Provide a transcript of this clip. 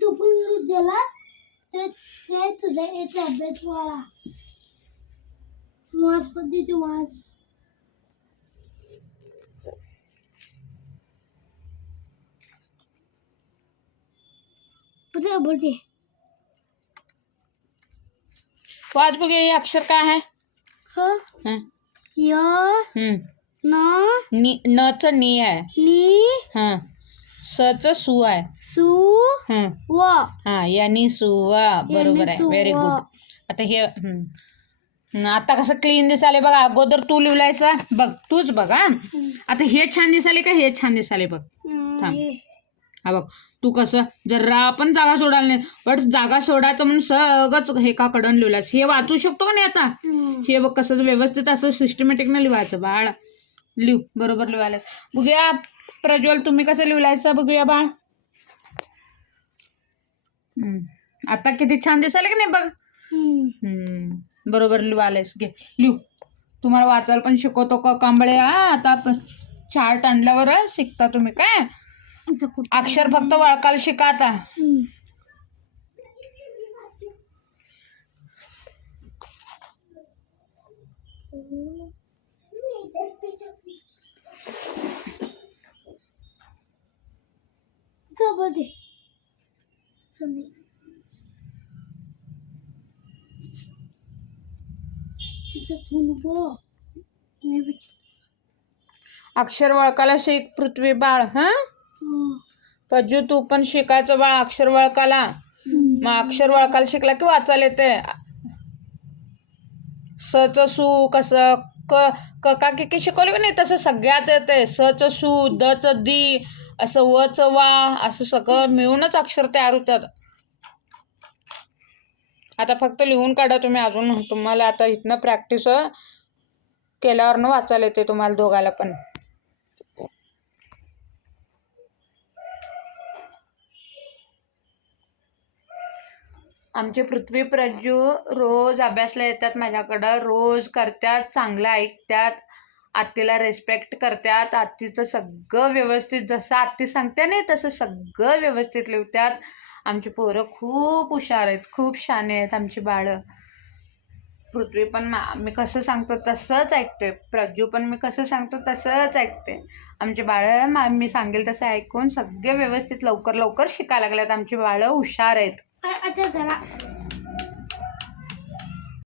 तू पण दिलास ते तुझ्या एक अभ्यास वाला वास पद्धती वास पता बोलते वाच बघूया हे अक्षर काय आहे. ह य न न च नी आहे. नी स च सू आहे. सु व यानी सुवा बरोबर आहे. Very good. आता हे आता कसं क्लीन दिसाले बघ. अगोदर तू लिहिलायसा बघ. तूच बघ. आता हे छान दिसाले का हे छान दिसाले बघ. थांब. हा बघ तू कसं जरा पण जागा सोडायला नाही बट जागा सोडायचं म्हणून सगळंच हे का कडन लिहिलास. हे वाचू शकतो का नाही आता. हे बघ कसं व्यवस्थित असं सिस्टमॅटिकनं लिहायचं बाळ. लिहू बरोबर लिहायला. बघूया प्रज्वल तुम्ही कसं लिहिलायचं बघूया बाळ. आता किती छान दिसायला की नाही बघ. बरोबर लिहायलास. घे लिहू. तुम्हाला वाचायला पण शिकवतो का कांबळे. आता चार्ट आणल्यावर शिकता तुम्ही काय. अक्षर फक्त वळकायला शिका आता. अक्षर वळकायला शिक पृथ्वी बाळ. पज्जू तू पण शिकायचं बाळ अक्षर वळकायला. मग अक्षर वळकायला शिकला की वाचायला येते. स च सू कसं क का की शिकवलं की नाही तसं सगळ्याच येते. स च सू द च दी असं व च वा असं सगळं मिळूनच अक्षर तयार होतात. आता फक्त लिहून काढा तुम्ही. अजून तुम्हाला आता इथनं प्रॅक्टिस केल्यावरनं वाचायला येते तुम्हाला दोघाला पण. आमचे पृथ्वी प्रज्जू रोज अभ्यासला येतात माझ्याकडं. रोज करतात. चांगलं ऐकतात. आत्तीला रेस्पेक्ट करतात. आत्तीचं सगळं व्यवस्थित जसं आत्ती सांगते नाही तसं सगळं व्यवस्थित लिहितात. आमची पोरं खूप हुशार आहेत. खूप शाने आहेत आमची बाळं. पृथ्वी पण मी कसं सांगतो तसंच ऐकते. प्रज्जू पण मी कसं सांगतो तसंच ऐकते. आमची बाळं मी सांगेल तसं ऐकून सगळे व्यवस्थित लवकर लवकर शिकायला लागल्यात. आमची बाळं हुशार आहेत. आता जरा